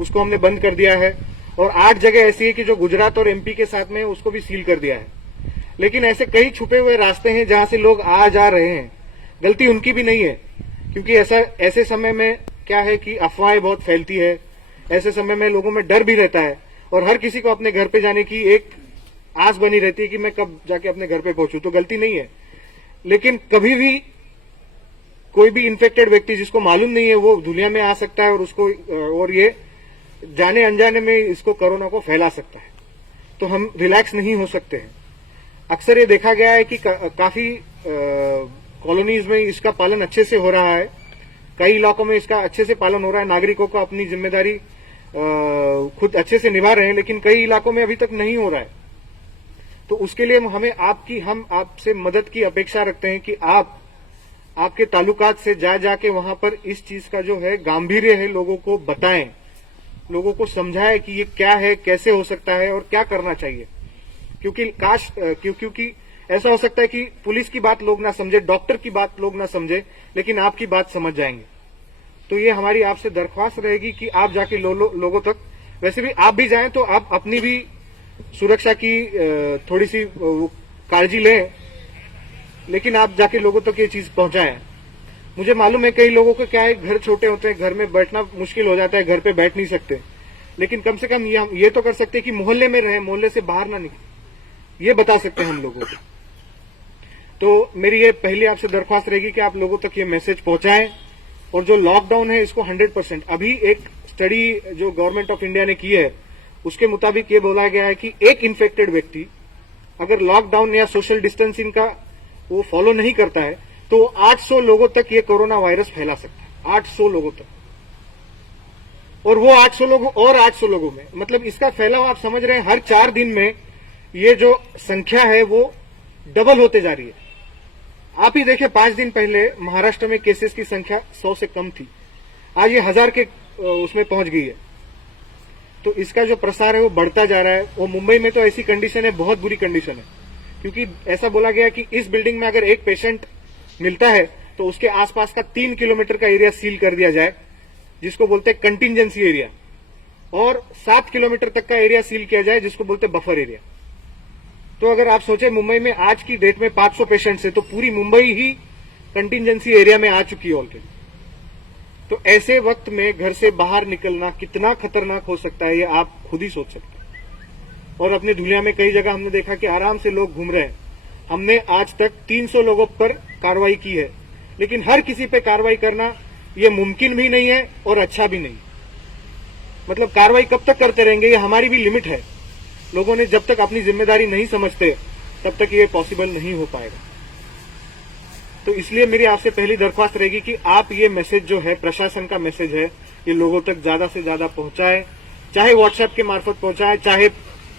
उसको हमने बंद कर दिया है, और 8 जगह ऐसी है कि जो गुजरात और एमपी के साथ में है, उसको भी सील कर दिया है। लेकिन ऐसे कई छुपे हुए रास्ते हैं जहां से लोग आ जा रहे हैं। गलती उनकी भी नहीं है, क्योंकि ऐसे समय में क्या है कि अफवाहें बहुत फैलती है। ऐसे समय में लोगों में डर भी रहता है, और हर किसी को अपने घर पे जाने की एक आस बनी रहती है कि मैं कब जाके अपने घर पे पहुंचूं। तो गलती नहीं है, लेकिन कभी भी कोई भी इन्फेक्टेड व्यक्ति जिसको मालूम नहीं है वो दुनिया में आ सकता है, और ये जाने अनजाने में इसको कोरोना को फैला सकता है। तो हम रिलैक्स नहीं हो सकते हैं। अक्सर ये देखा गया है कि काफी कॉलोनीज में इसका पालन अच्छे से हो रहा है, कई इलाकों में इसका अच्छे से पालन हो रहा है, नागरिकों को अपनी जिम्मेदारी खुद अच्छे से निभा रहे हैं, लेकिन कई इलाकों में अभी तक नहीं हो रहा है। तो उसके लिए हम आपसे मदद की अपेक्षा रखते हैं कि आप आपके ताल्लुकात से जाके वहां पर इस चीज का जो है गांभीर्य है लोगों को बताएं, लोगों को समझाएं कि ये क्या है, कैसे हो सकता है और क्या करना चाहिए। क्योंकि ऐसा हो सकता है कि पुलिस की बात लोग ना समझे, डॉक्टर की बात लोग ना समझे, लेकिन आपकी बात समझ जाएंगे। तो ये हमारी आपसे दरख्वास्त रहेगी कि आप जाके लोगों तक, वैसे भी आप भी जाएं तो आप अपनी भी सुरक्षा की थोड़ी सी काळजी लें, लेकिन आप जाके लोगों तक ये चीज पहुंचाएं। मुझे मालूम है कई लोगों को क्या है, घर छोटे होते हैं, घर में बैठना मुश्किल हो जाता है, घर पे बैठ नहीं सकते, लेकिन कम से कम ये तो कर सकते हैं कि मोहल्ले में रहें, मोहल्ले से बाहर ना निकले, ये बता सकते हैं हम लोगों को। तो मेरी ये पहली आपसे दरख्वास्त रहेगी कि आप लोगों तक ये मैसेज पहुंचाएं। और जो लॉकडाउन है इसको 100%, अभी एक स्टडी जो गवर्नमेंट ऑफ इंडिया ने की है उसके मुताबिक ये बोला गया है कि एक इन्फेक्टेड व्यक्ति अगर लॉकडाउन या सोशल डिस्टेंसिंग का वो फॉलो नहीं करता है तो 800 लोगों तक ये कोरोना वायरस फैला सकता है, 800 लोगों तक। और वो 800 लोगों और 800 लोगों में, मतलब इसका फैलाव आप समझ रहे हैं, हर 4 दिन में ये जो संख्या है वो डबल होते जा रही है। आप ही देखिए, 5 दिन पहले महाराष्ट्र में केसेस की संख्या 100 से कम थी, आज ये 1000 के उसमें पहुंच गई है। तो इसका जो प्रसार है वो बढ़ता जा रहा है। और मुंबई में तो ऐसी कंडीशन है, बहुत बुरी कंडीशन है, क्योंकि ऐसा बोला गया कि इस बिल्डिंग में अगर एक पेशेंट मिलता है तो उसके आसपास का 3 किलोमीटर का एरिया सील कर दिया जाए, जिसको बोलते हैं कंटिजेंसी एरिया, और 7 किलोमीटर तक का एरिया सील किया जाए, जिसको बोलते हैं बफर एरिया। तो अगर आप सोचे मुंबई में आज की डेट में 500 पेशेंट्स है, तो पूरी मुंबई ही कंटिजेंसी एरिया में आ चुकी है ऑलरेडी। तो ऐसे वक्त में घर से बाहर निकलना कितना खतरनाक हो सकता है, ये आप खुद ही सोच सकते हैं। और अपनी दुनिया में कई जगह हमने देखा कि आराम से लोग घूम रहे हैं। हमने आज तक 300 लोगों पर कार्रवाई की है, लेकिन हर किसी पे कार्रवाई करना ये मुमकिन भी नहीं है और अच्छा भी नहीं। मतलब कार्रवाई कब तक करते रहेंगे, ये हमारी भी लिमिट है। लोगों ने जब तक अपनी जिम्मेदारी नहीं समझते तब तक ये पॉसिबल नहीं हो पाएगा। तो इसलिए मेरी आपसे पहली दरख्वास्त रहेगी कि आप ये मैसेज जो है, प्रशासन का मैसेज है, ये लोगों तक ज्यादा से ज्यादा पहुंचाएं, चाहे व्हाट्सएप के मार्फत पहुंचाएं, चाहे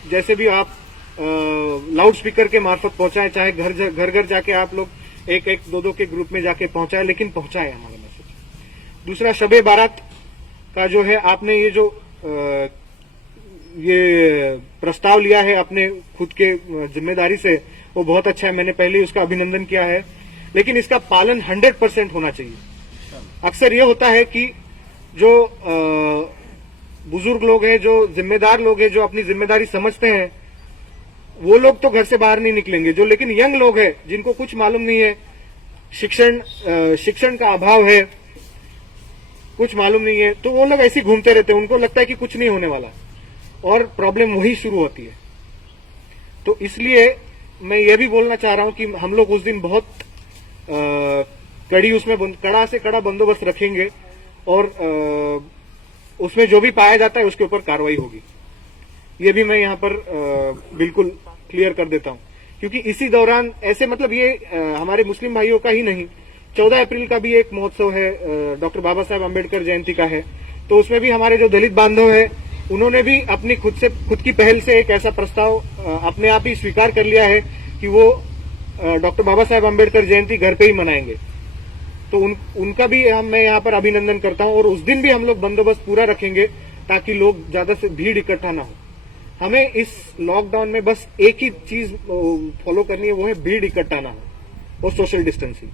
जैसे भी आप लाउड स्पीकर के मार्फत पहुंचाएं, चाहे घर घर जाके आप लोग एक दो के ग्रुप में जाके पहुंचाएं, लेकिन पहुंचाएं हमारा मैसेज। दूसरा, शबे बारात का जो है, आपने ये जो ये प्रस्ताव लिया है अपने खुद के जिम्मेदारी से, वो बहुत अच्छा है, मैंने पहले ही उसका अभिनंदन किया है, लेकिन इसका पालन 100% होना चाहिए। अक्सर ये होता है कि जो बुजुर्ग लोग हैं, जो जिम्मेदार लोग हैं, जो अपनी जिम्मेदारी समझते हैं, वो लोग तो घर से बाहर नहीं निकलेंगे। जो लेकिन यंग लोग हैं, जिनको कुछ मालूम नहीं है, शिक्षण का अभाव है, कुछ मालूम नहीं है, तो वो लोग ऐसे घूमते रहते हैं, उनको लगता है कि कुछ नहीं होने वाला, और प्रॉब्लम वही शुरू होती है। तो इसलिए मैं ये भी बोलना चाह रहा हूं कि हम लोग उस दिन बहुत कड़ा से कड़ा बंदोबस्त रखेंगे, और उसमें जो भी पाया जाता है उसके ऊपर कार्रवाई होगी। ये भी मैं यहाँ पर बिल्कुल क्लियर कर देता हूँ, क्योंकि इसी दौरान ऐसे, मतलब ये हमारे मुस्लिम भाइयों का ही नहीं, 14 अप्रैल का भी एक महोत्सव है, डॉक्टर बाबा साहेब अम्बेडकर जयंती का है, तो उसमें भी हमारे जो दलित बांधव है उन्होंने भी अपनी खुद की पहल से एक ऐसा प्रस्ताव अपने आप ही स्वीकार कर लिया है कि वो डॉक्टर बाबा साहेब अम्बेडकर जयंती घर पे ही मनाएंगे। तो उनका भी मैं यहाँ पर अभिनंदन करता हूँ, और उस दिन भी हम लोग बंदोबस्त पूरा रखेंगे ताकि लोग ज्यादा से भीड़ इकट्ठा ना हो। हमें इस लॉकडाउन में बस एक ही चीज फॉलो करनी है, वो है भीड़ इकट्ठा ना हो और सोशल डिस्टेंसिंग।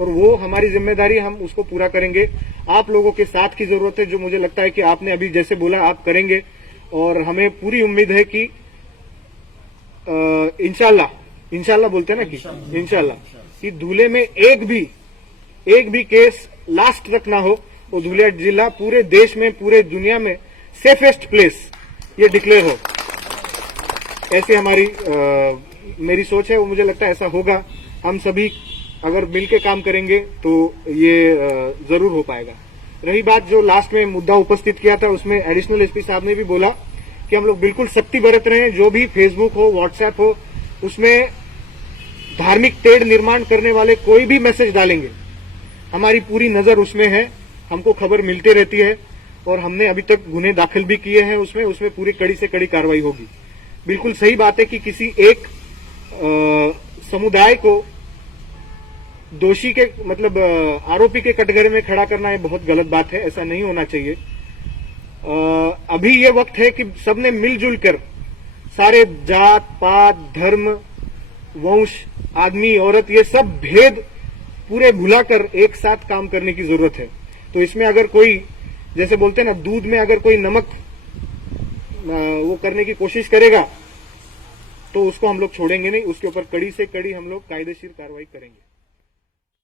और वो हमारी जिम्मेदारी, हम उसको पूरा करेंगे। आप लोगों के साथ की जरूरत है, जो मुझे लगता है कि आपने अभी जैसे बोला आप करेंगे, और हमें पूरी उम्मीद है कि इंशाल्लाह बोलते हैं ना कि इंशाल्लाह कि धुले में एक भी केस लास्ट तक ना हो, वो धुलिया जिला पूरे देश में, पूरे दुनिया में सेफेस्ट प्लेस ये डिक्लेयर हो, ऐसे हमारी मेरी सोच है। वो मुझे लगता है ऐसा होगा। हम सभी अगर मिलके काम करेंगे तो ये जरूर हो पाएगा। रही बात जो लास्ट में मुद्दा उपस्थित किया था, उसमें एडिशनल एसपी साहब ने भी बोला कि हम लोग बिल्कुल सख्ती बरत रहे हैं। जो भी फेसबुक हो, व्हाट्सएप हो, उसमें धार्मिक तेढ़ निर्माण करने वाले कोई भी मैसेज डालेंगे, हमारी पूरी नजर उसमें है। हमको खबर मिलती रहती है और हमने अभी तक गुन्हे दाखिल भी किए हैं उसमें पूरी कड़ी से कड़ी कार्रवाई होगी। बिल्कुल सही बात है कि किसी एक समुदाय को दोषी के मतलब आरोपी के कटघरे में खड़ा करना ये बहुत गलत बात है। ऐसा नहीं होना चाहिए। अभी ये वक्त है कि सबने मिलजुल कर, सारे जात पात धर्म वंश आदमी औरत ये सब भेद पूरे भुलाकर एक साथ काम करने की जरूरत है। तो इसमें अगर कोई, जैसे बोलते हैं ना, दूध में अगर कोई नमक वो करने की कोशिश करेगा तो उसको हम लोग छोड़ेंगे नहीं। उसके ऊपर कड़ी से कड़ी हम लोग कायदेशीर कार्रवाई करेंगे।